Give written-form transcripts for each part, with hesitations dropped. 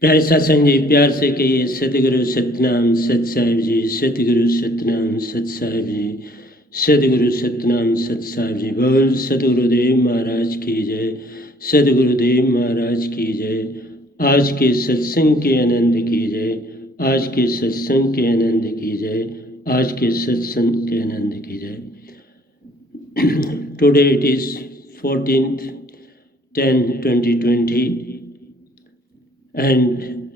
प्यारे सत्संग जी, प्यार से कहिए सतगुरु सतनाम सत साहिब जी, सतगुरु सतनाम सत साहिब जी, सतगुरु सतनाम सत साहिब जी। बोल सतगुरुदेव महाराज की जय, सतगुरुदेव महाराज की जय। आज के सत्संग के आनंद की जय, आज के सत्संग के आनंद की जय, आज के सत्संग के आनंद की जय। Today it is 14/10/2020 and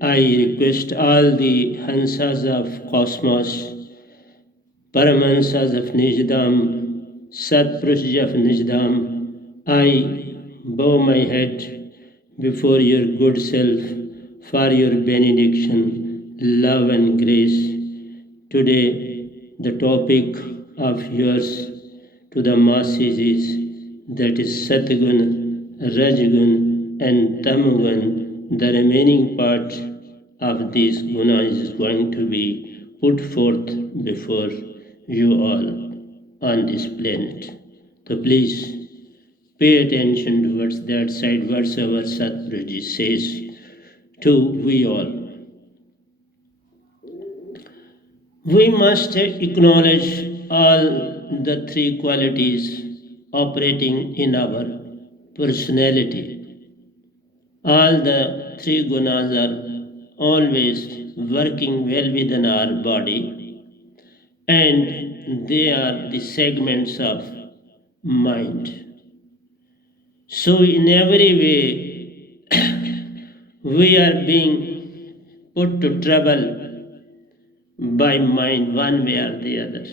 I request all the Hansas of cosmos, Paramahansas of Nijdam, Satpurushas of Nijdam, I bow my head before your good self for your benediction, love and grace. Today the topic of yours to the masses is that is Satgun, Rajgun and Tamagun. The remaining part of these gunas is going to be put forth before you all on this planet. So please pay attention towards that side whatsoever Satguruji says to we all. We must acknowledge all the three qualities operating in our personality. All the three gunas are always working well within our body, and they are the segments of mind. So in every way we are being put to trouble by mind one way or the other.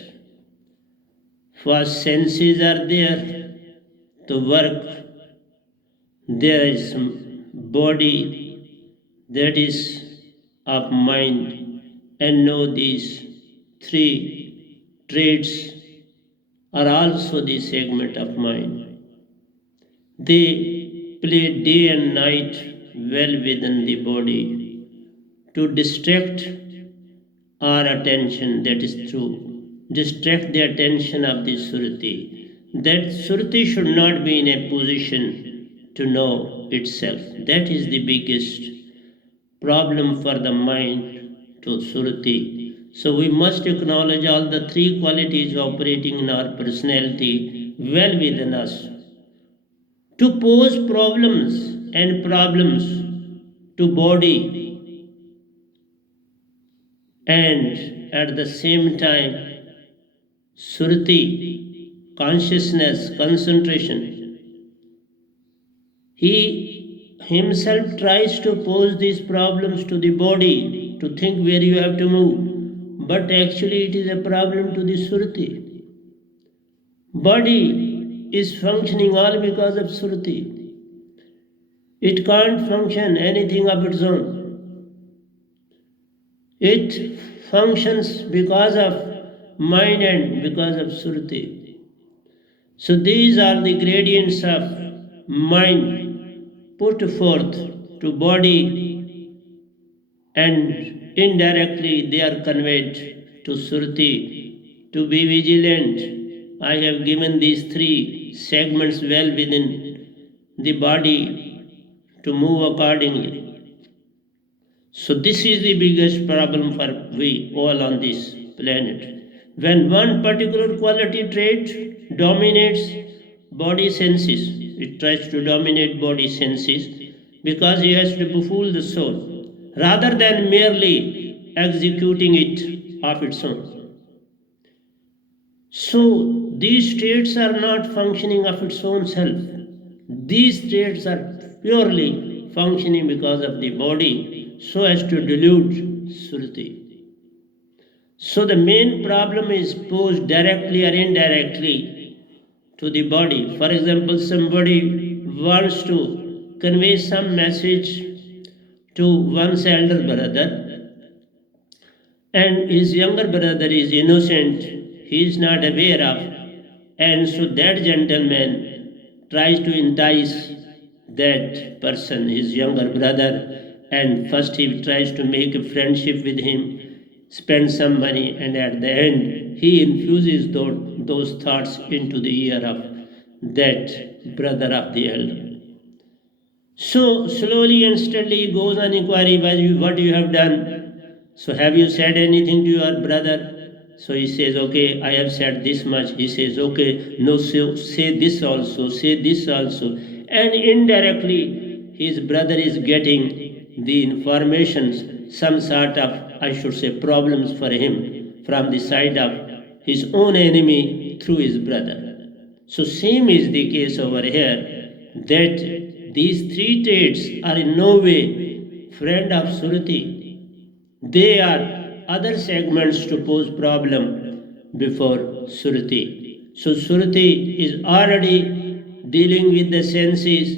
First senses are there to work. There is body that is of mind, and know these three traits are also the segment of mind. They play day and night well within the body to distract our attention, that is true, distract the attention of the Suruti. That Suruti should not be in a position to know itself. That is the biggest problem for the mind to Suruti. So we must acknowledge all the three qualities operating in our personality well within us to pose problems to body, and at the same time Suruti, consciousness, concentration. He himself tries to pose these problems to the body, to think where you have to move, but actually it is a problem to the Suruti. Body is functioning all because of Suruti. It can't function anything of its own. It functions because of mind and because of Suruti. So these are the gradients of mind put forth to body, and indirectly they are conveyed to Suruti to be vigilant. I have given these three segments well within the body to move accordingly. So this is the biggest problem for we all on this planet. When one particular quality trait dominates body senses, it tries to dominate body senses because he has to befool the soul rather than merely executing it of its own. So these traits are not functioning of its own self. These traits are purely functioning because of the body so as to delude Suruti. So the main problem is posed directly or indirectly to the body. For example, somebody wants to convey some message to one's elder brother, and his younger brother is innocent, he is not aware of, and so that gentleman tries to entice that person, his younger brother, and first he tries to make a friendship with him, spend some money, and at the end he infuses those thoughts into the ear of that brother of the elder. So slowly and steadily he goes on inquiry what you have done. So have you said anything to your brother? So he says, okay, I have said this much. He says, okay, no, so say this also, say this also. And indirectly, his brother is getting the information, some sort of, I should say, problems for him from the side of his own enemy through his brother. So same is the case over here, that these three traits are in no way friend of Suruti. They are other segments to pose problem before Suruti. So Suruti is already dealing with the senses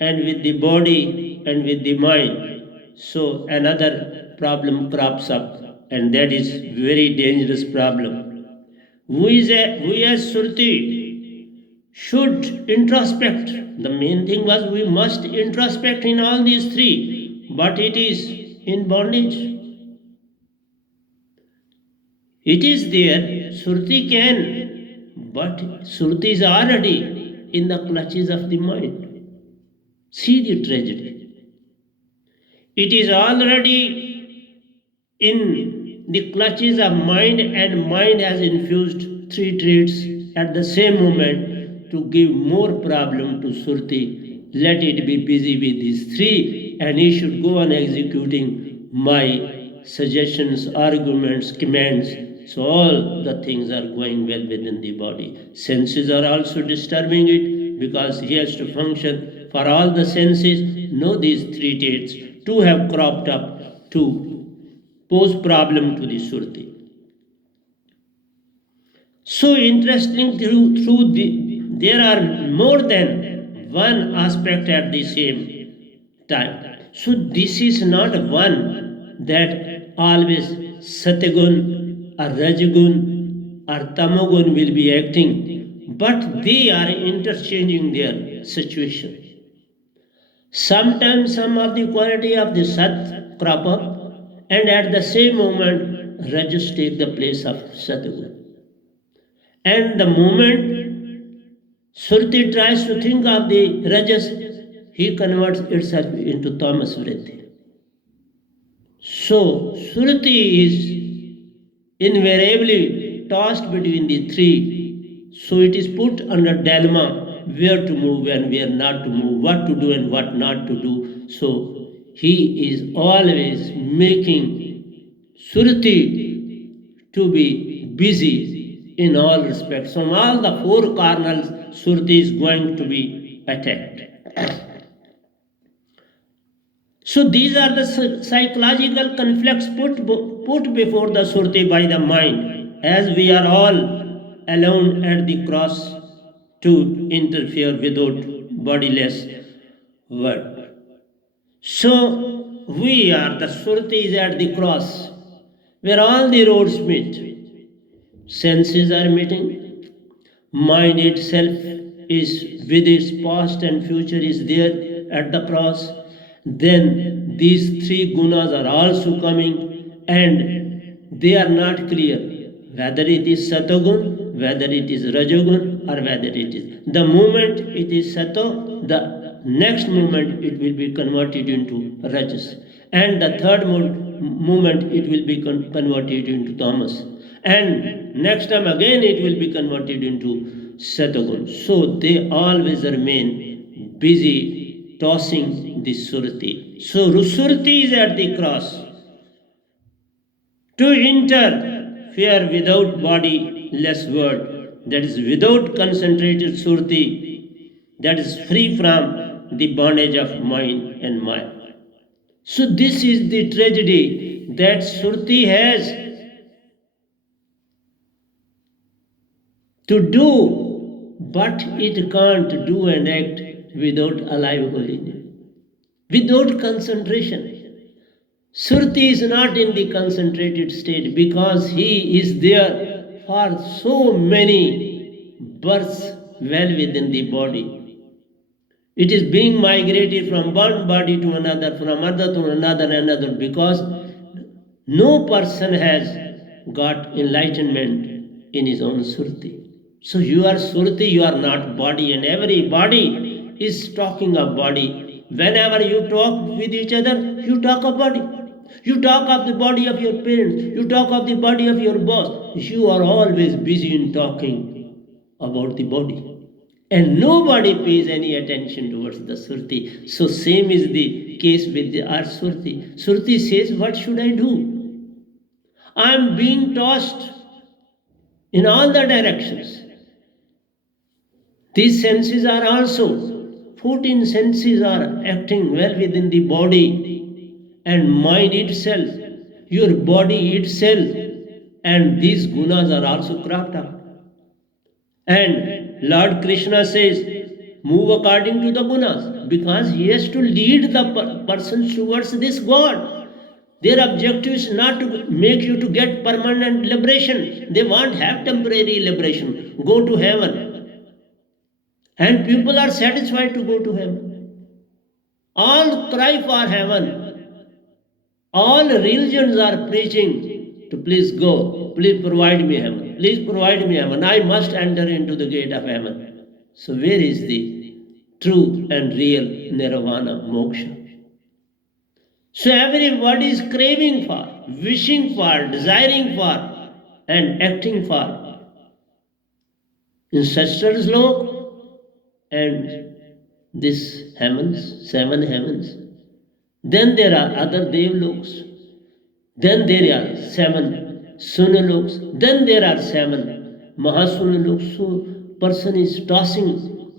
and with the body and with the mind. So another problem crops up, and that is very dangerous problem. We as Surti should introspect. The main thing was we must introspect in all these three, but it is in bondage. It is there, Surti can, but Surti is already in the clutches of the mind. See the tragedy. It is already in the clutches of mind, and mind has infused three traits at the same moment to give more problem to Surti. Let it be busy with these three, and he should go on executing my suggestions, arguments, commands. So all the things are going well within the body. Senses are also disturbing it because he has to function for all the senses. Know these three traits to have cropped up to pose problem to the Surti. So interesting there are more than one aspect at the same time. So this is not one that always Satyagun or Rajagun or Tamagun will be acting, but they are interchanging their situation. Sometimes some of the quality of the Sat crop up, and at the same moment Rajas take the place of Satyagun. And the moment Surti tries to think of the Rajas, he converts itself into Tamas Vritti. So Surti is invariably tossed between the three. So it is put under dilemma where to move and where not to move, what to do and what not to do. So he is always making Surti to be busy in all respects. From all the four corners, Surti is going to be attacked. So these are the psychological conflicts put before the Surti by the mind, as we are all alone at the cross to interfere without bodiless word. So we are the Surtis at the cross, where all the roads meet. Senses are meeting, mind itself is with its past and future is there at the cross. Then these three gunas are also coming, and they are not clear whether it is Satogun, whether it is Rajogun, or whether it is. The moment it is Sato, the next moment it will be converted into Rajas. And the third moment it will be converted into Tamas. And next time again it will be converted into Satagun. So they always remain busy tossing the Surti. So Surti is at the cross to interfere without body less word, that is without concentrated Surti, that is free from the bondage of mind and mind. So this is the tragedy that Surti has to do, but it can't do and act without alive holiness, without concentration. Surti is not in the concentrated state because he is there for so many births well within the body. It is being migrated from one body to another, from another to another, because no person has got enlightenment in his own Surti. So you are Surti, you are not body, and every body is talking of body, Whenever you talk with each other, you talk of body. You talk of the body of your parents. You talk of the body of your boss. You are always busy in talking about the body. And nobody pays any attention towards the Surti. So same is the case with our Surti. Surti says, what should I do? I am being tossed in all the directions. These senses are also, 14 senses are acting well within the body and mind itself, your body itself, and these gunas are also cropped up. And Lord Krishna says, move according to the gunas, because he has to lead the persons towards this God. Their objective is not to make you to get permanent liberation. They won't have temporary liberation. Go to heaven. And people are satisfied to go to heaven. All cry for heaven. All religions are preaching to please go, please provide me heaven, please provide me heaven. I must enter into the gate of heaven. So where is the true and real nirvana, moksha? So everybody is craving for, wishing for, desiring for, and acting for. Ancestors' lok and this heavens, 7 heavens. Then there are other devloks. Then there are 7 sunaloks. Then there are 7 mahasunaloks. So person is tossing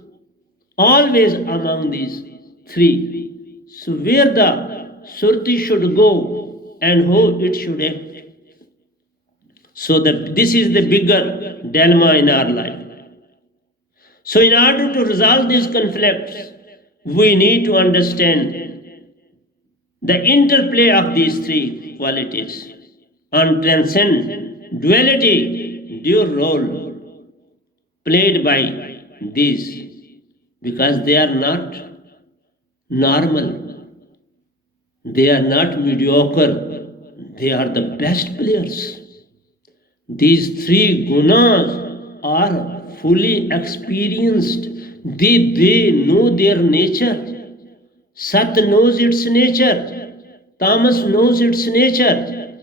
always among these 3. So where the surti should go and how it should act. So this is the bigger dilemma in our life. So in order to resolve these conflicts, we need to understand the interplay of these 3 qualities and transcend duality, due role played by these, because they are not normal, they are not mediocre, they are the best players. These 3 gunas are fully experienced. They know their nature. Sat knows its nature, Tamas knows its nature,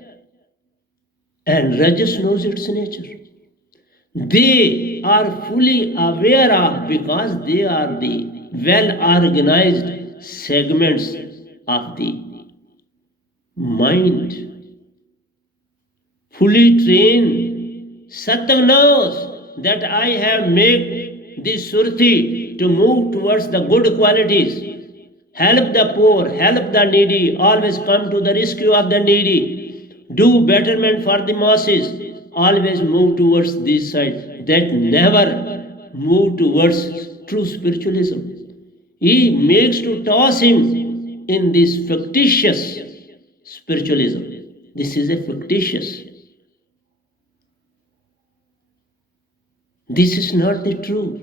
and Rajas knows its nature. They are fully aware of, because they are the well-organized segments of the mind. Fully trained, Sattva knows that I have made this surti to move towards the good qualities. Help the poor, help the needy, always come to the rescue of the needy. Do betterment for the masses, always move towards this side. That never move towards true spiritualism. He makes to toss him in this fictitious spiritualism. This is a fictitious. This is not the truth.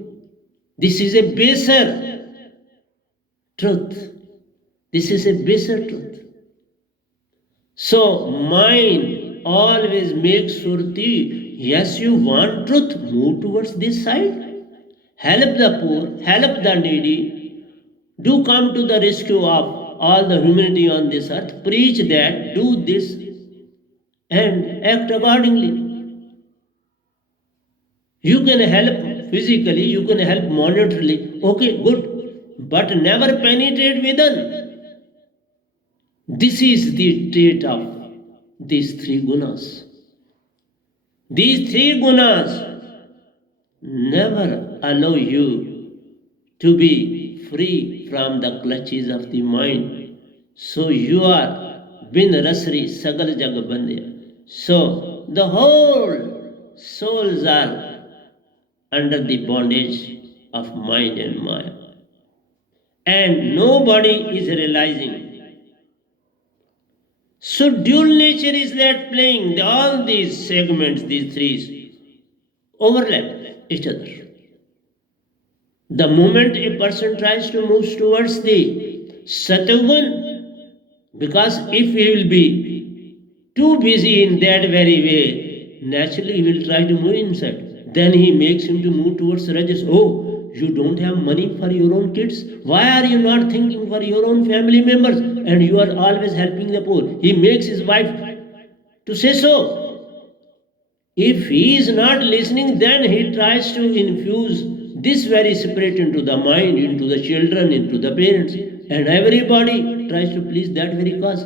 This is a baser truth. This is a baser truth. So mind always makes surti. Yes, you want truth, move towards this side. Help the poor, help the needy. Do come to the rescue of all the humanity on this earth. Preach that, do this, and act accordingly. You can help physically, you can help monetarily. Okay, good. But never penetrate within. This is the trait of these 3 gunas. These 3 gunas never allow you to be free from the clutches of the mind. So you are bin rasri sagal jag bandya. So the whole souls are under the bondage of mind and maya. And nobody is realizing. So dual nature is that playing. All these segments, these 3 overlap each other. The moment a person tries to move towards the Satagun, because if he will be too busy in that very way, naturally he will try to move inside. Then he makes him to move towards Rajas. Oh, you don't have money for your own kids? Why are you not thinking for your own family members? And you are always helping the poor. He makes his wife to say so. If he is not listening, then he tries to infuse this very spirit into the mind, into the children, into the parents, and everybody tries to please that very cause.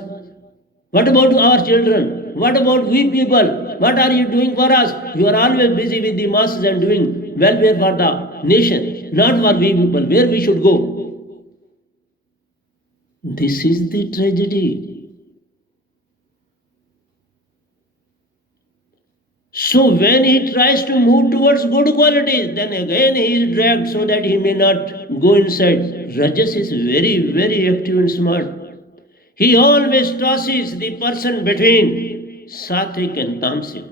What about our children? What about we people? What are you doing for us? You are always busy with the masses and doing welfare for the nation, not for we people, where we should go. This is the tragedy. So when he tries to move towards good qualities, then again he is dragged so that he may not go inside. Rajas is very, very active and smart. He always tosses the person between sattvic and tamasic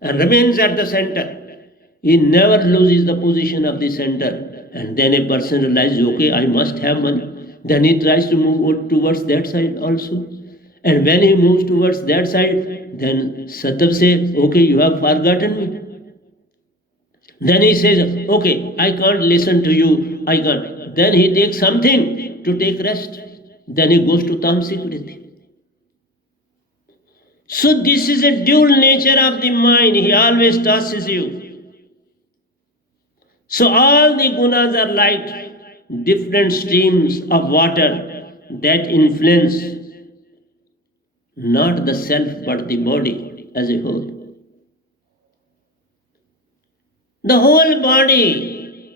and remains at the center. He never loses the position of the center. And then a person realizes, okay, I must have money. Then he tries to move towards that side also. And when he moves towards that side, then Sattva says, okay, you have forgotten me. Then he says, okay, I can't listen to you, I can't. Then he takes something to take rest. Then he goes to tamasic vritti. So this is a dual nature of the mind. He always tosses you. So all the gunas are like different streams of water that influence not the self but the body as a whole. The whole body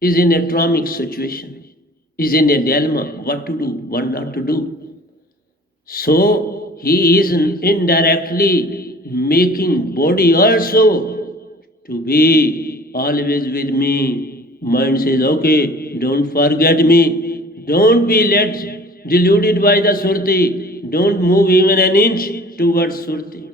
is in a traumatic situation, is in a dilemma, what to do, what not to do. So he is indirectly making body also to be always with me. Mind says, okay, don't forget me. Don't be led deluded by the surti. Don't move even an inch towards surti.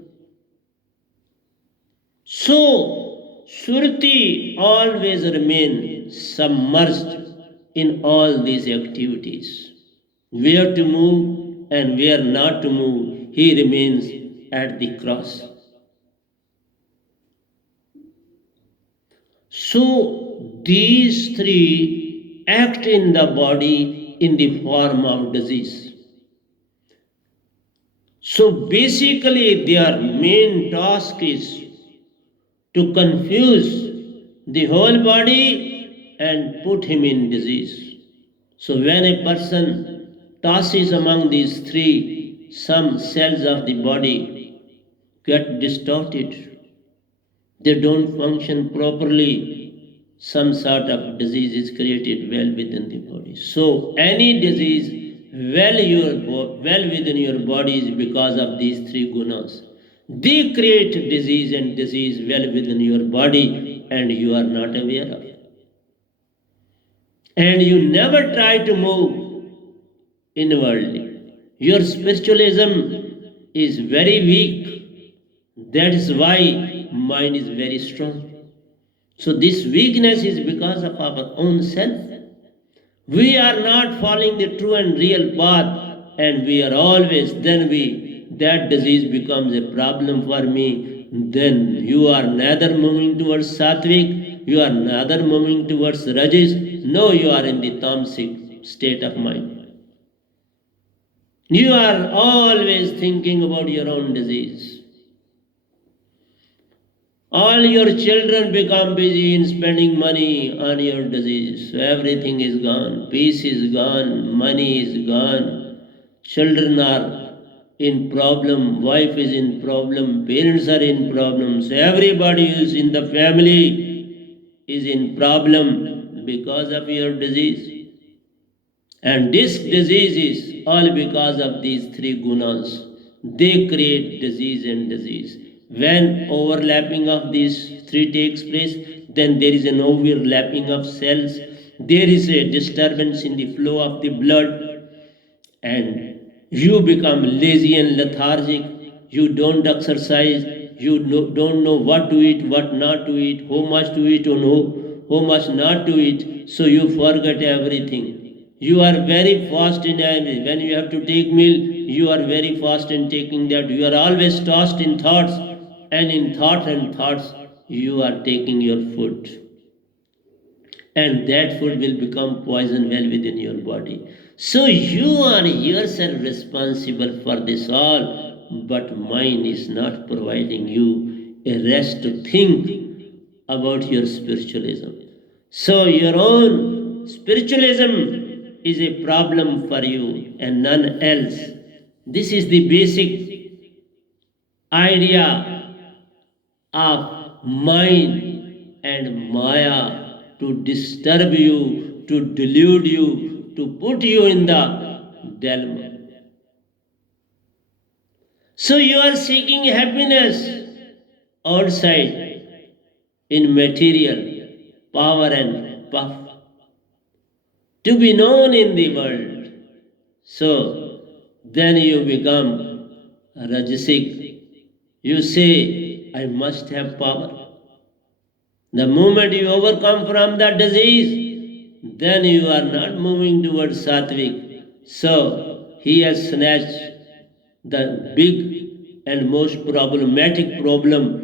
So, surti always remains submerged in all these activities. Where to move and where not to move, he remains at the cross. So, these three act in the body in the form of disease. So, basically, their main task is to confuse the whole body and put him in disease. So when a person tosses among these three, some cells of the body get distorted. They don't function properly. Some sort of disease is created well within the body. So any disease well within your body is because of these three gunas. They create disease and disease well within your body and you are not aware of it. And you never try to move inwardly. Your spiritualism is very weak. That is why mind is very strong. So this weakness is because of our own self. We are not following the true and real path and we are always, that disease becomes a problem for me. Then you are neither moving towards sattvic, you are neither moving towards rajas, no, you are in the tamasic state of mind. You are always thinking about your own disease. All your children become busy in spending money on your disease. So everything is gone. Peace is gone. Money is gone. Children are in problem. Wife is in problem. Parents are in problem. So everybody who is in the family is in problem because of your disease. And this disease is all because of these three gunas. They create disease and disease. When overlapping of these three takes place, then there is an overlapping of cells. There is a disturbance in the flow of the blood, and you become lazy and lethargic. You don't exercise. You don't know what to eat, what not to eat, how much to eat, or how much not to eat. So you forget everything. You are very fast in everything. When you have to take meal, you are very fast in taking that. You are always tossed in thoughts, and in thoughts you are taking your food. and that food will become poison well within your body. So you are yourself responsible for this all, but mind is not providing you a rest to think about your spiritualism. So your own spiritualism is a problem for you and none else. This is the basic idea of mind and Maya to disturb you, to delude you, to put you in the dilemma. So you are seeking happiness outside in material power and puff to be known in the world. So then you become rajasic. You say, I must have power. The moment you overcome from that disease, then you are not moving towards sattvic. So he has snatched the big and most problematic problem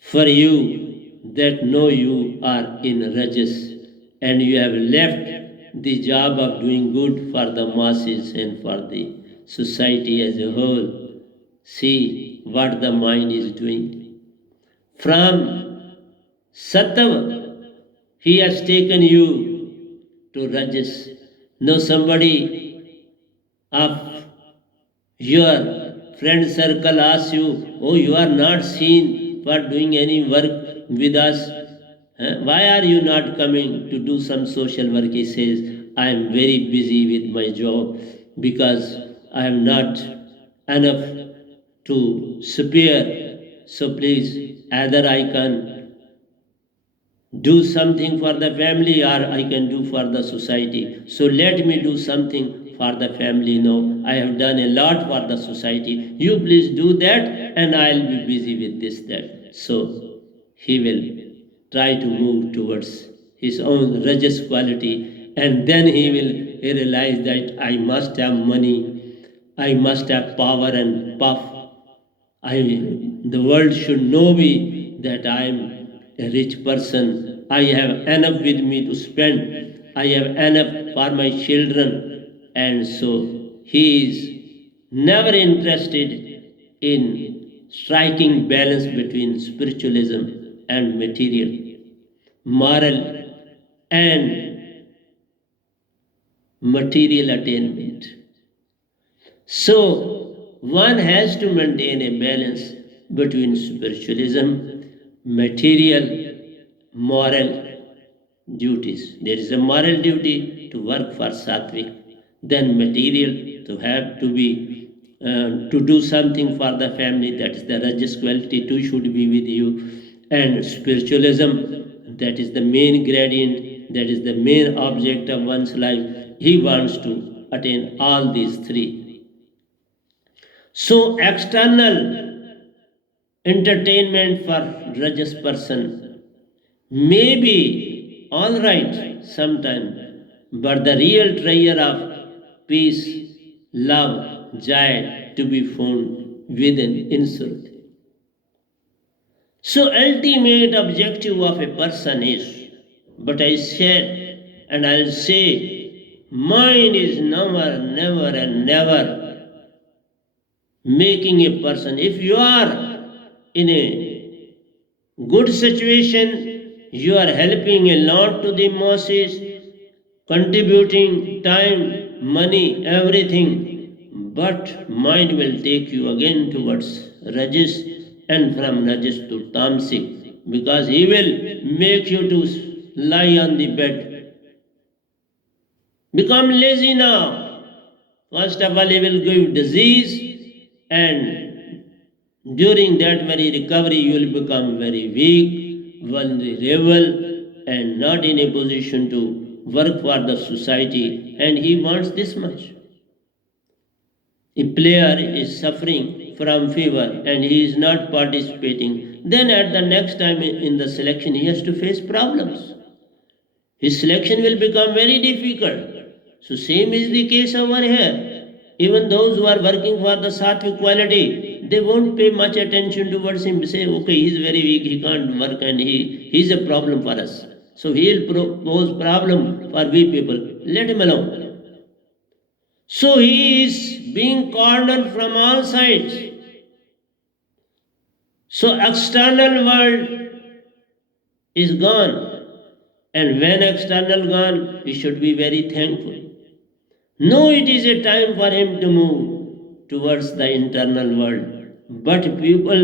for you, that no, you are in rajas and you have left the job of doing good for the masses and for the society as a whole. See what the mind is doing. From sattva, he has taken you to rajas. Now somebody of your friend circle asks you, oh, you are not seen for doing any work with us. Why are you not coming to do some social work? He says, I am very busy with my job because I am not enough to spare. So please, either I can do something for the family or I can do for the society. So let me do something for the family now. I have done a lot for the society. You please do that and I'll be busy with this, that. So he will try to move towards his own rajas quality, and then he will realize that I must have money, I must have power and puff. The world should know me that I am a rich person. I have enough with me to spend. I have enough for my children. And so he is never interested in striking balance between spiritualism and material, moral and material attainment. So one has to maintain a balance between spiritualism, material, moral duties. There is a moral duty to work for sattvic, then material to have to be to do something for the family, that is the rajas quality too should be with you, and spiritualism, that is the main gradient, that is the main object of one's life. He wants to attain all these three. So external entertainment for rajas person may be all right sometime, but the real treasure of peace, love, joy to be found within insult. So ultimate objective of a person is, but I said and I'll say, mind is never, never and never making a person. If you are in a good situation, you are helping a lot to the masses, contributing time, money, everything, but mind will take you again towards rajas and from rajas to tamasic, because he will make you to lie on the bed. Become lazy now. First of all, he will give disease, and during that very recovery, you will become very weak, vulnerable, and not in a position to work for the society. And he wants this much. A player is suffering from fever and he is not participating. Then at the next time in the selection, he has to face problems. His selection will become very difficult. So same is the case over here. Even those who are working for the sattvic quality, they won't pay much attention towards him. Say, okay, he's very weak, he can't work, and he's a problem for us. So he'll pose problem for we people. Let him alone. So he is being cornered from all sides. So external world is gone. And when external gone, he should be very thankful. No, it is a time for him to move towards the internal world. But people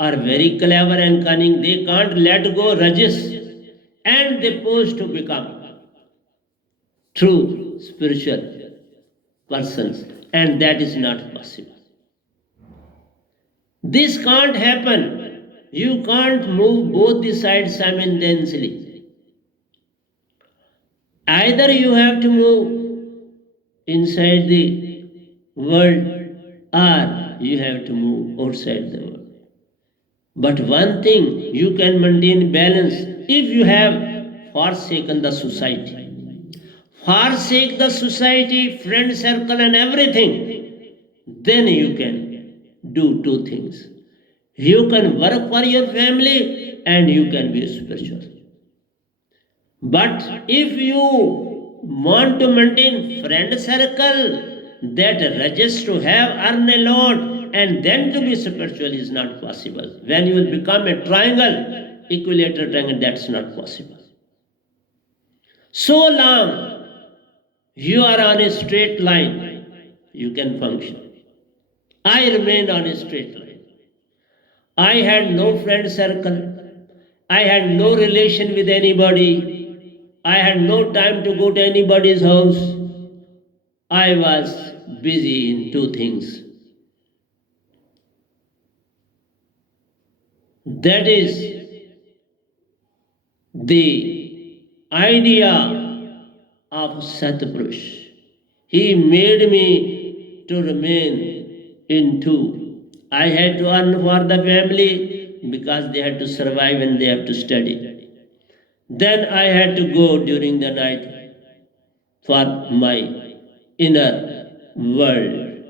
are very clever and cunning. They can't let go rajas, and they pose to become true spiritual persons, and that is not possible. This can't happen. You can't move both the sides simultaneously. Either you have to move inside the world, or you have to move outside the world. But one thing, you can maintain balance if you have forsaken the society. Forsake the society, friend circle, and everything. Then you can do two things. You can work for your family and you can be spiritual. But if you want to maintain friend circle, that rajas to have earn a lot and then to be spiritual is not possible. When you will become a triangle, equilateral triangle, that's not possible. So long you are on a straight line, you can function. I remained on a straight line. I had no friend circle. I had no relation with anybody. I had no time to go to anybody's house. I was busy in two things. That is the idea of Satpurush. He made me to remain in two. I had to earn for the family because they had to survive and they have to study. Then I had to go during the night for my inner world.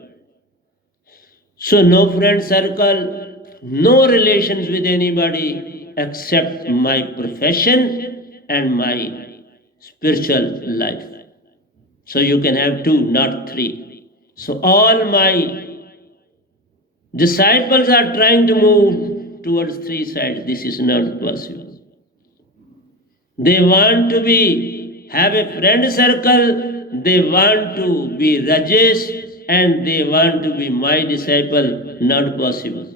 So no friend circle, no relations with anybody except my profession and my spiritual life. So you can have two, not three. So all my disciples are trying to move towards three sides. This is not possible. They want to have a friend circle, they want to be rajesh, and they want to be my disciple. Not possible.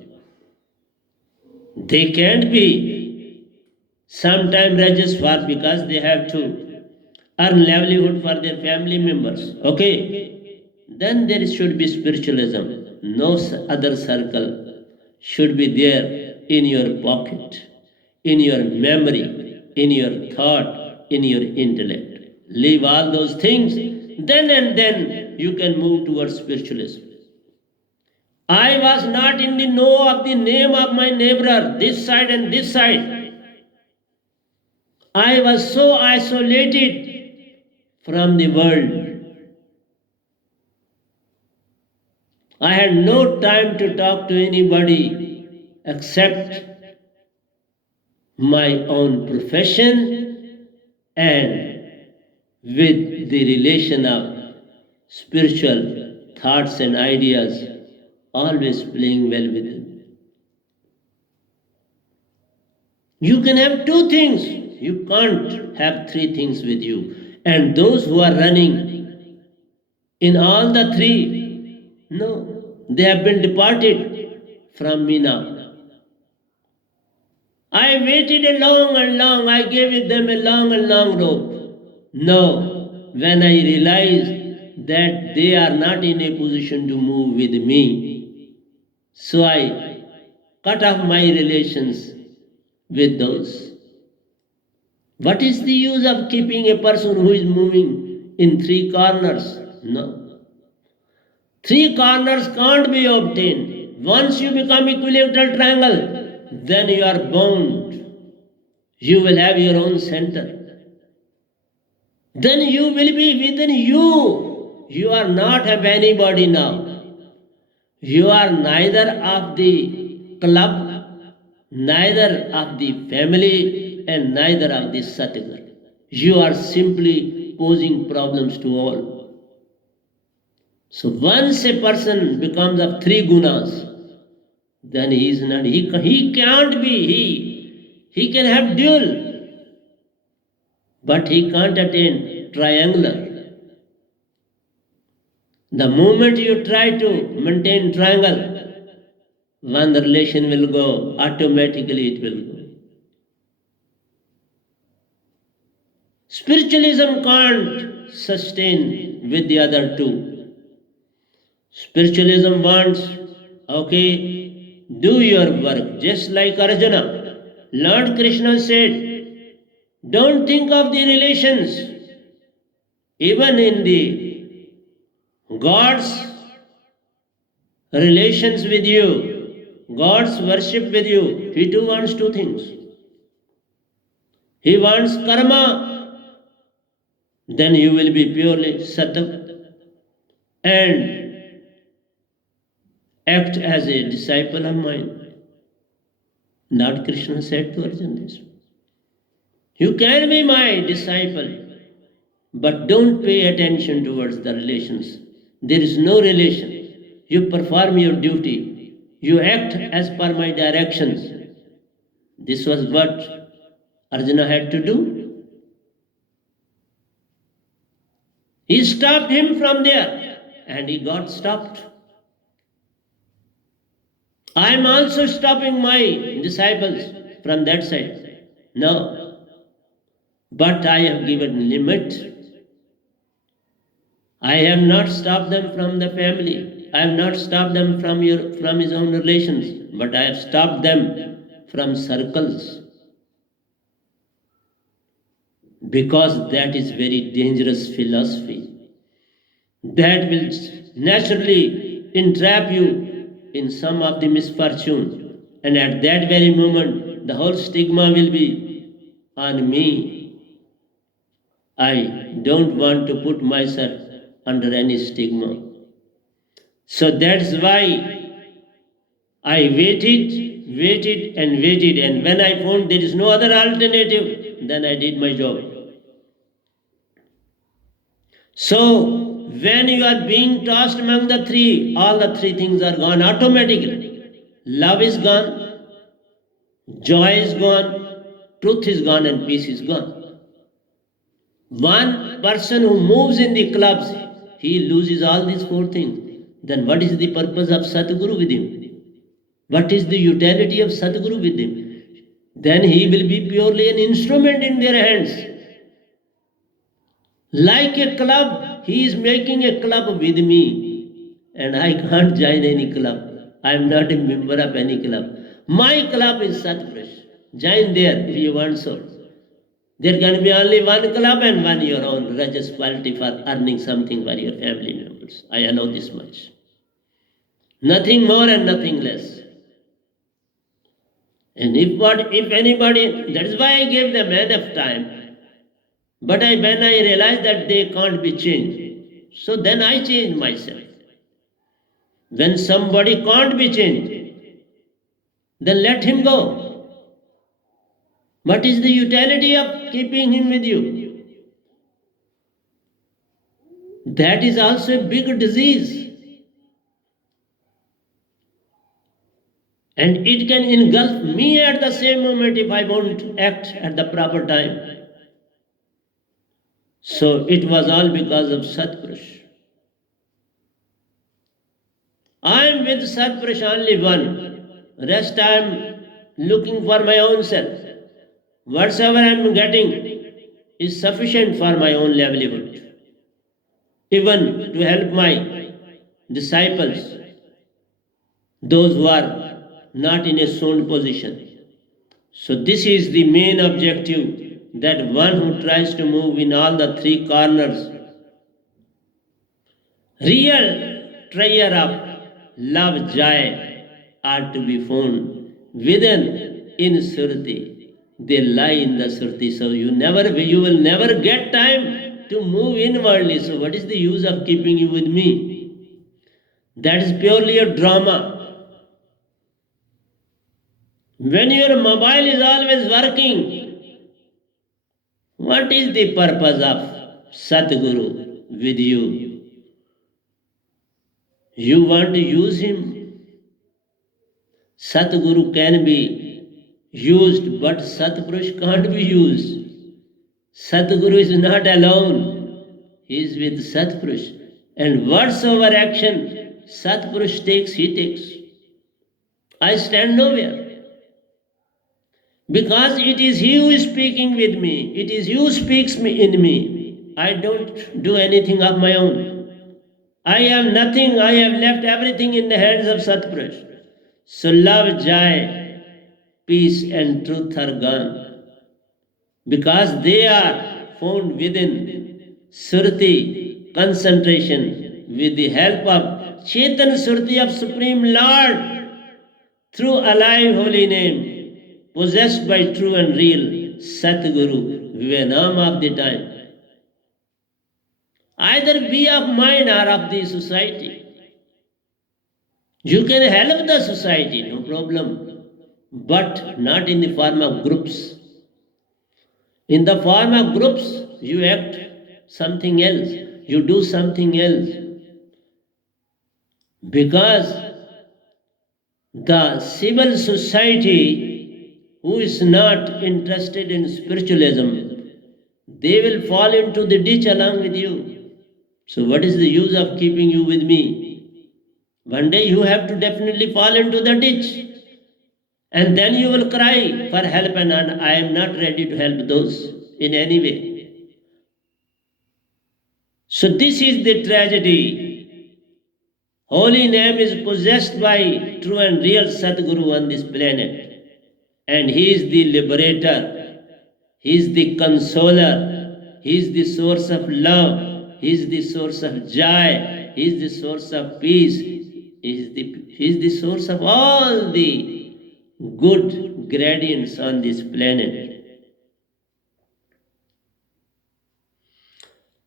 They can't be sometime rajesh for because they have to earn livelihood for their family members. Okay, then there should be spiritualism. No other circle should be there in your pocket, in your memory, in your thought, in your intellect. Leave all those things, then and then you can move towards spiritualism. I was not in the know of the name of my neighbor, this side and this side. I was so isolated from the world. I had no time to talk to anybody except my own profession and with the relation of spiritual thoughts and ideas, always playing well with them. You can have two things. You can't have three things with you. And those who are running in all the three, no, they have been departed from me now. I waited a long and long, I gave them a long and long rope. No, when I realized that they are not in a position to move with me, so I cut off my relations with those. What is the use of keeping a person who is moving in three corners? No. Three corners can't be obtained. Once you become equilateral triangle, then you are bound. You will have your own center. Then you will be within you. you are not of anybody now. You are neither of the club, neither of the family, and neither of the Satguru. You are simply posing problems to all. So once a person becomes of three gunas, then he is not, he can't be, he can have dual, but he can't attain triangular. The moment you try to maintain triangle, one relation will go, automatically it will go. Spiritualism can't sustain with the other two. Spiritualism wants, okay, do your work, just like Arjuna. Lord Krishna said, don't think of the relations, even in the God's relations with you, God's worship with you. He too wants two things. He wants karma, then you will be purely sattva and act as a disciple of mine. Lord Krishna said to Arjuna this. You can be my disciple, but don't pay attention towards the relations. There is no relation. You perform your duty. You act as per my directions. This was what Arjuna had to do. He stopped him from there and he got stopped. I am also stopping my disciples from that side. No. But I have given limit. I have not stopped them from the family. I have not stopped them from his own relations, but I have stopped them from circles. Because that is very dangerous philosophy. That will naturally entrap you in some of the misfortune. And at that very moment, the whole stigma will be on me. I don't want to put myself under any stigma. So that's why I waited, and when I found there is no other alternative, then I did my job. So when you are being tossed among the three, all the three things are gone automatically. Love is gone, joy is gone, truth is gone, and peace is gone. One person who moves in the clubs, he loses all these four things. Then what is the purpose of Satguru with him? What is the utility of Satguru with him? Then he will be purely an instrument in their hands. Like a club, he is making a club with me, and I can't join any club. I am not a member of any club. My club is Satguru. Join there if you want so. There can be only one club and one your own religious quality for earning something for your family members. I allow this much. Nothing more and nothing less. And if anybody, that is why I gave them enough time. But when I realized that they can't be changed, so then I changed myself. When somebody can't be changed, then let him go. What is the utility of keeping him with you? That is also a big disease. And it can engulf me at the same moment if I won't act at the proper time. So it was all because of Satpurush. I am with Satpurush only one. Rest I am looking for my own self. Whatsoever I am getting is sufficient for my own livelihood. Even to help my disciples, those who are not in a sound position. So this is the main objective, that one who tries to move in all the three corners, real treasure of love, joy are to be found within in Surti. They lie in the Surti. So you will never get time to move inwardly. So what is the use of keeping you with me? That is purely a drama. When your mobile is always working, what is the purpose of Satguru with you? You want to use him. Satguru can be used, but Satpurush can't be used. Satguru is not alone. He is with Satpurush. And whatsoever action Satpurush takes, he takes. I stand nowhere. Because it is he who is speaking with me. It is he who speaks in me. I don't do anything of my own. I am nothing. I have left everything in the hands of Satpurush. So love, joy, peace and truth are gone. Because they are found within Surti concentration with the help of Chetan Surti of Supreme Lord through alive holy name, possessed by true and real Satguru, Vivenam of the time. Either be of mine or of the society. You can help the society, no problem, but not in the form of groups. In the form of groups, you act something else, you do something else. Because the civil society who is not interested in spiritualism, they will fall into the ditch along with you. So what is the use of keeping you with me? One day you have to definitely fall into the ditch. And then you will cry for help, and I am not ready to help those in any way. So this is the tragedy. Holy name is possessed by true and real Sadguru on this planet. And he is the liberator. He is the consoler. He is the source of love. He is the source of joy. He is the source of peace. He is the source of all the good gradients on this planet.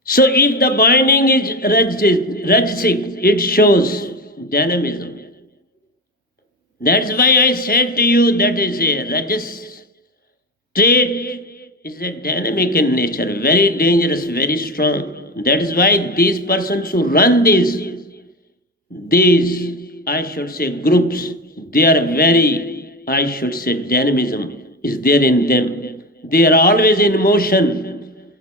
So if the binding is rajasic, it shows dynamism. That's why I said to you that is a rajas trait is a dynamic in nature, very dangerous, very strong. That is why these persons who run these I should say groups, they are very, I should say dynamism is there in them. They are always in motion.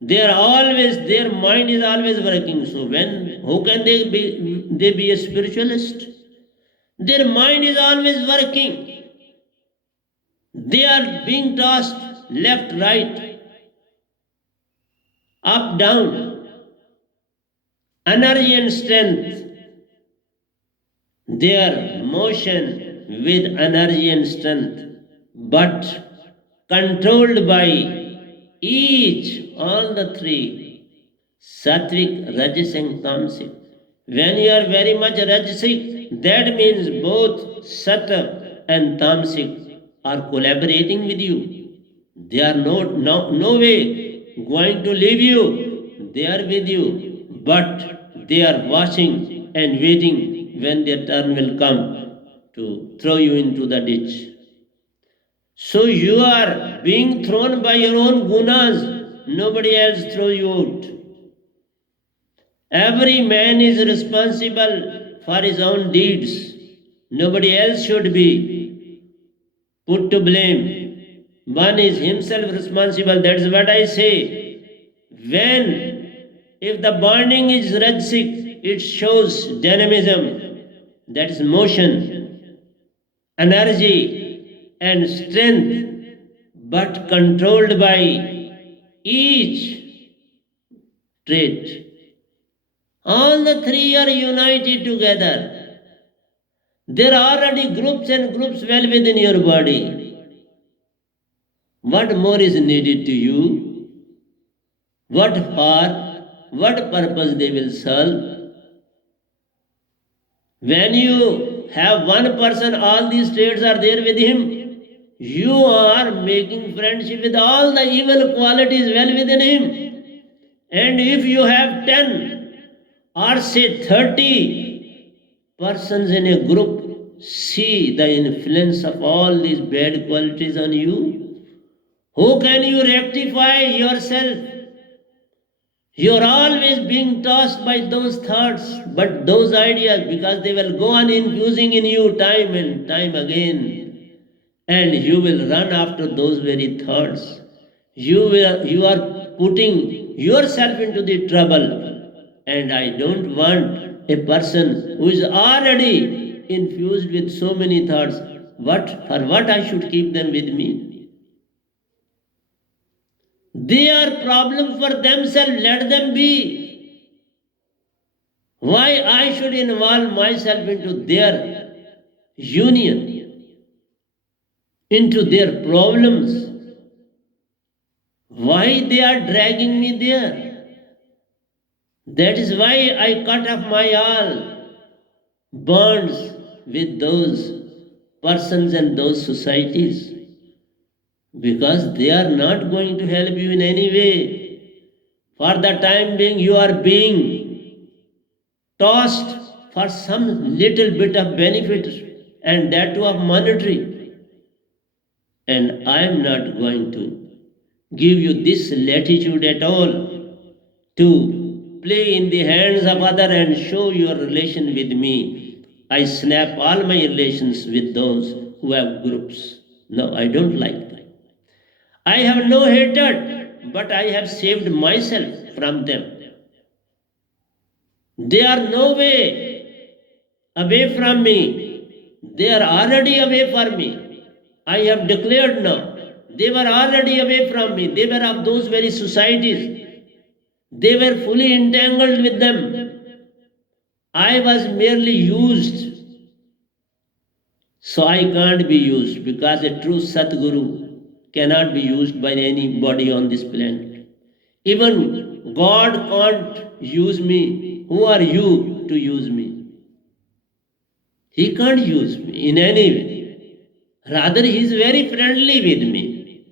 Their mind is always working. So how can they be a spiritualist? Their mind is always working. They are being tossed left, right, up, down. Energy and strength. Their motion with energy and strength, but controlled by all the three, sattvic, rajas and tamasic. When you are very much rajasic, that means both sattva and tamasic are collaborating with you. They are no way going to leave you. They are with you, but they are watching and waiting when their turn will come to throw you into the ditch. So you are being thrown by your own ghuns. Nobody else throw you out. Every man is responsible for his own deeds. Nobody else should be put to blame. One is himself responsible. That's what I say. If the bonding is rajasic, it shows dynamism. That is motion, energy and strength, but controlled by each trait. All the three are united together. There are already groups and groups well within your body. What more is needed to you? What for? What purpose they will serve? When you have one person, all these traits are there with him, you are making friendship with all the evil qualities well within him. And if you have 10 or say 30 persons in a group, see the influence of all these bad qualities on you. How can you rectify yourself? You're always being tossed by those thoughts, but those ideas, because they will go on infusing in you time and time again, and you will run after those very thoughts. You are putting yourself into the trouble, and I don't want a person who is already infused with so many thoughts. For what I should keep them with me? They are problem for themselves, let them be. Why I should involve myself into their union, into their problems? Why they are dragging me there? That is why I cut off my all bonds with those persons and those societies, because they are not going to help you in any way. For the time being, you are being tossed for some little bit of benefit, and that too of monetary. And I am not going to give you this latitude at all to play in the hands of other and show your relation with me. I snap all my relations with those who have groups. No, I don't like that. I have no hatred, but I have saved myself from them. They are no way away from me. They are already away from me. I have declared now. They were already away from me. They were of those very societies. They were fully entangled with them. I was merely used. So I can't be used, because a true Satguru cannot be used by anybody on this planet. Even God can't use me. Who are you to use me? He can't use me in any way. Rather, he is very friendly with me.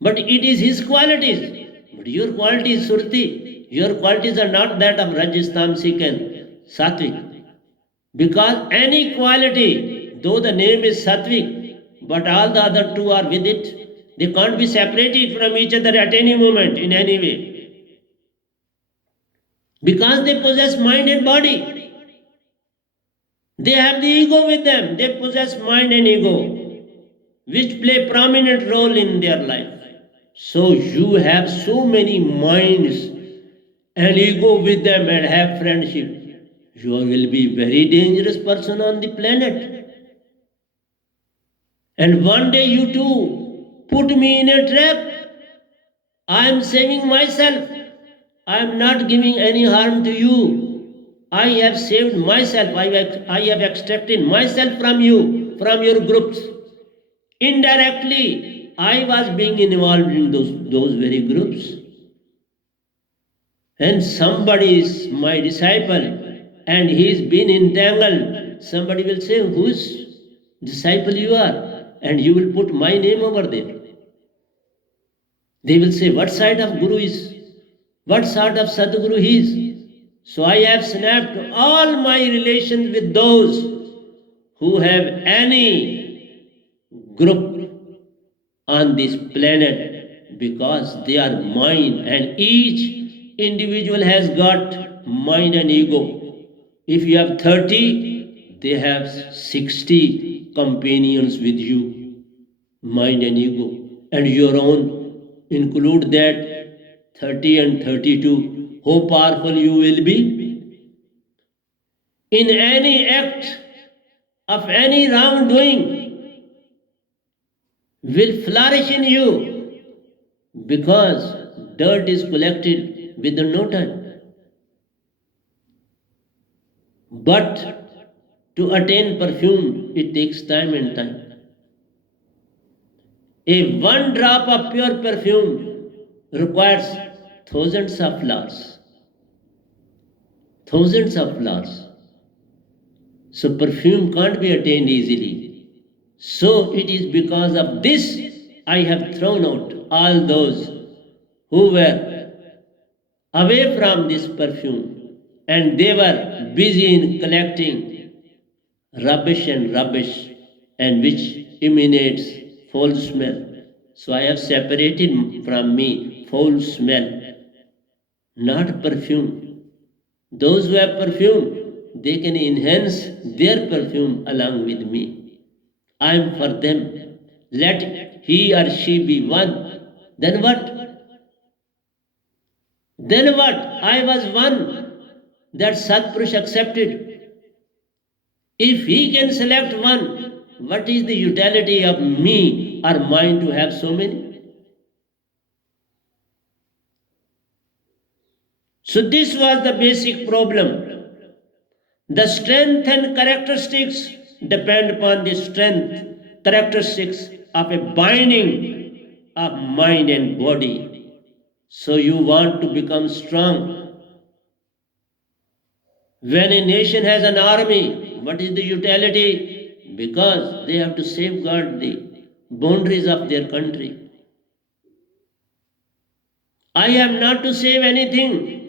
But it is his qualities. But your quality is Surti. Your qualities are not that of Rajasthan, Sikh and Satvik. Because any quality, though the name is Sattvic, but all the other two are with it, they can't be separated from each other at any moment in any way. Because they possess mind and body. They have the ego with them. They possess mind and ego, which play prominent role in their life. So you have so many minds and ego with them and have friendship. You will be very dangerous person on the planet. And one day you too put me in a trap. I am saving myself. I am not giving any harm to you. I have saved myself. I have extracted myself from you, from your groups. Indirectly, I was being involved in those very groups. And somebody is my disciple and he's been entangled. Somebody will say, whose disciple you are? And you will put my name over there. They will say, what side of Guru is? What sort of Sadguru he is? So I have snapped all my relations with those who have any group on this planet, because they are mine, and each individual has got mind and ego. If you have 30, they have 60 companions with you, mind and ego, and your own include that 30 and 32. How powerful you will be in any act of any wrongdoing will flourish in you, because dirt is collected within no time. But to attain perfume, it takes time and time. A one drop of pure perfume requires thousands of flowers. Thousands of flowers. So perfume can't be attained easily. So it is because of this I have thrown out all those who were away from this perfume, and they were busy in collecting rubbish and which emanates foul smell. So I have separated from me foul smell, not perfume. Those who have perfume, they can enhance their perfume along with me. I am for them. Let he or she be one. Then what? Then what? I was one. That Satpurush accepted. If he can select one, what is the utility of me or mine to have so many? So this was the basic problem. The strength and characteristics depend upon the strength, characteristics of a binding of mind and body. So you want to become strong. When a nation has an army, what is the utility? Because they have to safeguard the boundaries of their country. I have not to save anything.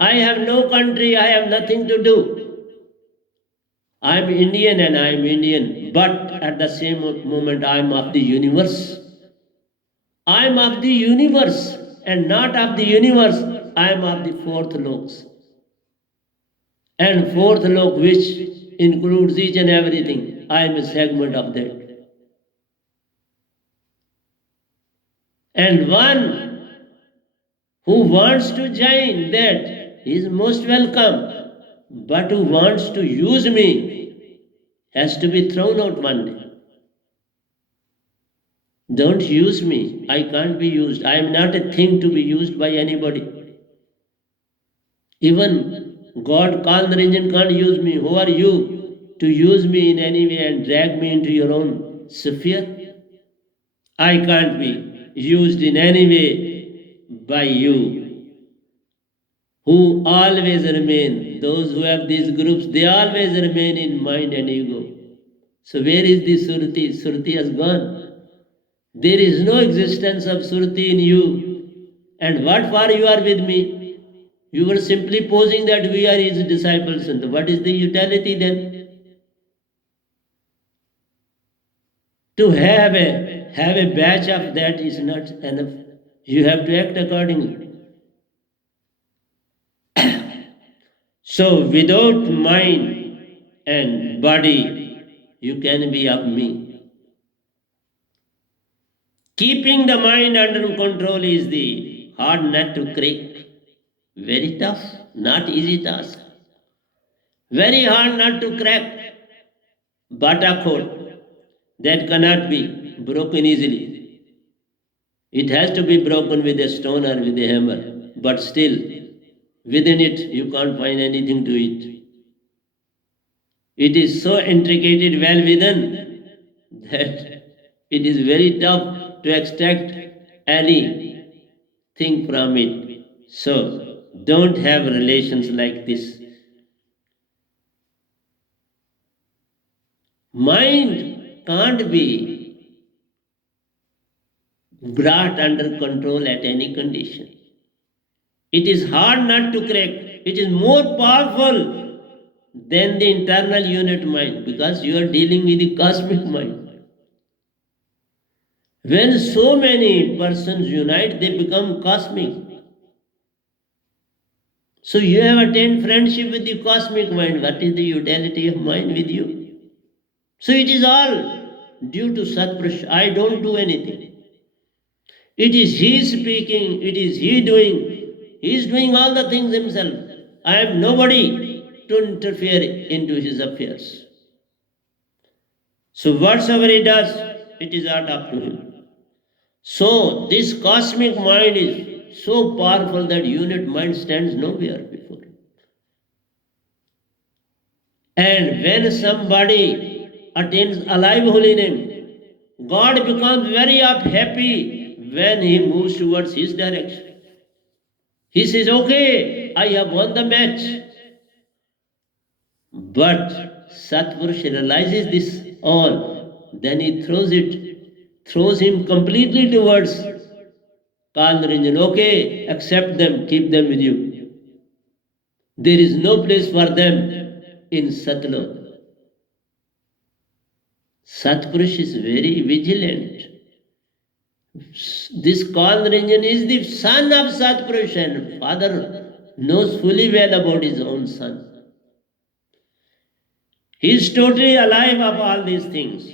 I have no country, I have nothing to do. I am Indian and I am Indian, but at the same moment I am of the universe. I am of the universe and not of the universe. I am of the fourth loks. And fourth lok, which includes each and everything, I am a segment of that. And one who wants to join that is most welcome, but who wants to use me has to be thrown out one day. Don't use me. I can't be used. I am not a thing to be used by anybody. Even God, Kal Niranjan, can't use me. Who are you to use me in any way and drag me into your own sphere? I can't be used in any way by you, who always remain. Those who have these groups, they always remain in mind and ego. So where is the Surti? Surti has gone. There is no existence of Surti in you. And what for you are with me? You were simply posing that we are his disciples. And what is the utility then? To have a batch of that is not enough. You have to act accordingly. So without mind and body, you can be of me. Keeping the mind under control is the hard nut to crack. Very tough, not easy task. Very hard nut to crack. Bata code that cannot be broken easily. It has to be broken with a stone or with a hammer, but still, within it, you can't find anything to it. It is so intricated well within that it is very tough to extract anything from it. So, don't have relations like this. Mind can't be brought under control at any condition. It is hard not to crack. It is more powerful than the internal unit mind because you are dealing with the cosmic mind. When so many persons unite, they become cosmic. So you have attained friendship with the cosmic mind. What is the utility of mind with you? So it is all due to Satpurush. I don't do anything. It is he speaking, it is he doing. He is doing all the things himself. I am nobody to interfere into his affairs. So whatsoever he does, it is all up to him. So this cosmic mind is so powerful that unit mind stands nowhere before it. And when somebody attains alive holy name, God becomes very happy when he moves towards his direction. He says, okay, I have won the match. But Satpurush realizes this all, then he throws him completely towards Kal Niranjan, okay, accept them, keep them with you. There is no place for them in Satlok. Satpurush is very vigilant. This Kal Niranjan is the son of Satpurush, and father knows fully well about his own son. He is totally alive of all these things.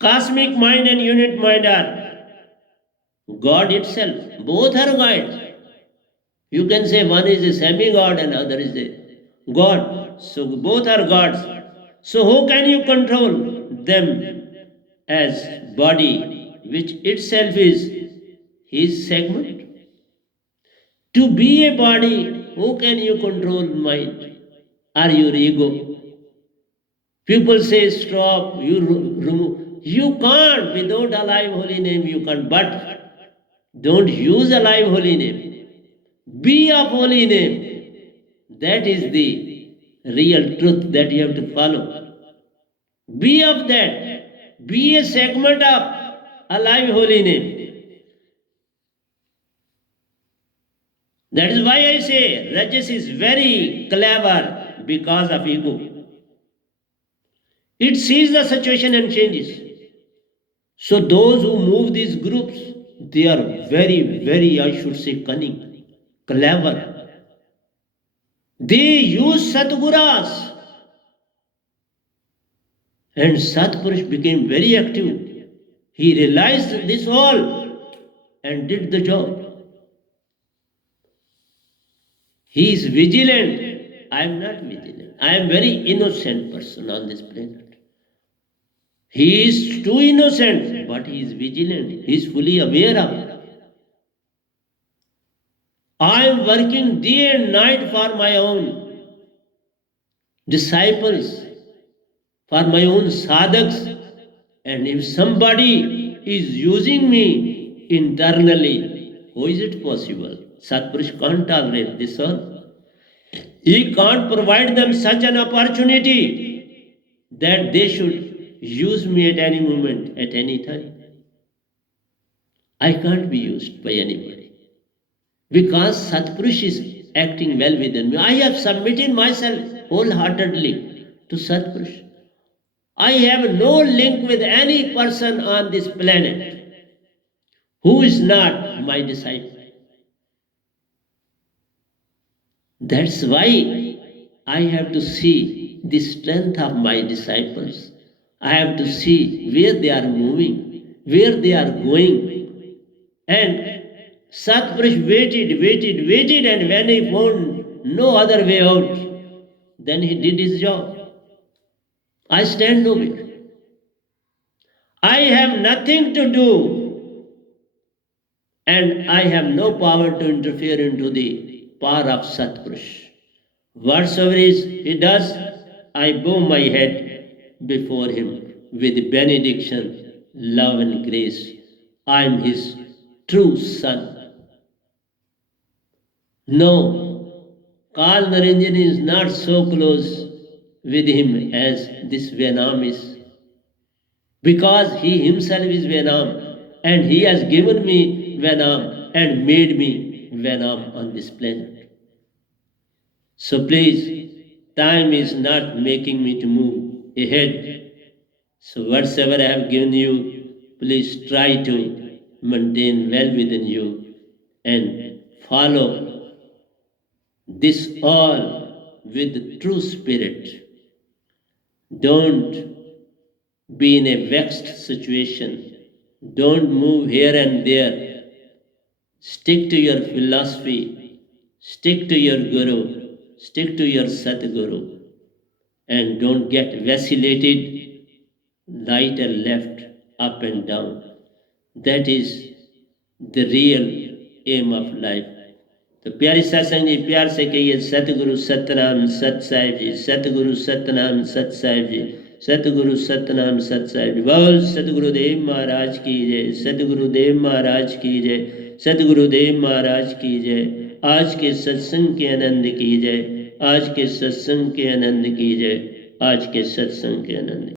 Cosmic mind and unit mind are God itself. Both are gods. You can say one is a semi-god and other is a god. So both are gods. So how can you control them as body, which itself is his segment? To be a body, how can you control mind or your ego? People say stop, you remove. You can't without alive holy name, you can't. But don't use alive holy name. Be of holy name. That is the real truth that you have to follow. Be of that. Be a segment of alive holy name. That is why I say Rajas is very clever because of ego. It sees the situation and changes. So those who move these groups, they are very, very, I should say, cunning, clever. They use Satguras. And Satpurush became very active. He realized this all and did the job. He is vigilant. I am not vigilant. I am very innocent person on this planet. He is too innocent, but he is vigilant. He is fully aware of. I am working day and night for my own disciples, for my own sadhaks. And if somebody is using me internally, how is it possible? Satpurush can't tolerate this all. He can't provide them such an opportunity that they should use me at any moment, at any time. I can't be used by anybody. Because Satpurush is acting well within me. I have submitted myself wholeheartedly to Satpurush. I have no link with any person on this planet who is not my disciple. That's why I have to see the strength of my disciples. I have to see where they are moving, where they are going. And Satpurush waited, and when he found no other way out, then he did his job. I stand nowhere. I have nothing to do, and I have no power to interfere into the power of Satpurush. Whatsoever he does, I bow my head before him with benediction, love, and grace. I am his true son. No, Kal Niranjan is not so close with him as this Venam is. Because he himself is Venam, and he has given me Venam and made me Venam on this planet. So please, time is not making me to move ahead. So whatsoever I have given you, please try to maintain well within you and follow this all with true spirit. Don't be in a vexed situation. Don't move here and there. Stick to your philosophy. Stick to your Guru. Stick to your Satguru. And don't get vacillated right and left, up and down. That is the real aim of life. तो प्यारी सत्संग जी प्यार से कहिए सतगुरु सतनाम सत साहिब जी, सतगुरु सतनाम सत साहिब जी, सतगुरु सतनाम सत साहिब जी। बोल सतगुरुदेव महाराज की जय, सतगुरुदेव महाराज की जय, सतगुरुदेव महाराज की जय। आज के सत्संग के आनंद की जय, आज के सत्संग के आनंद की जय, आज के सत्संग के आनंद।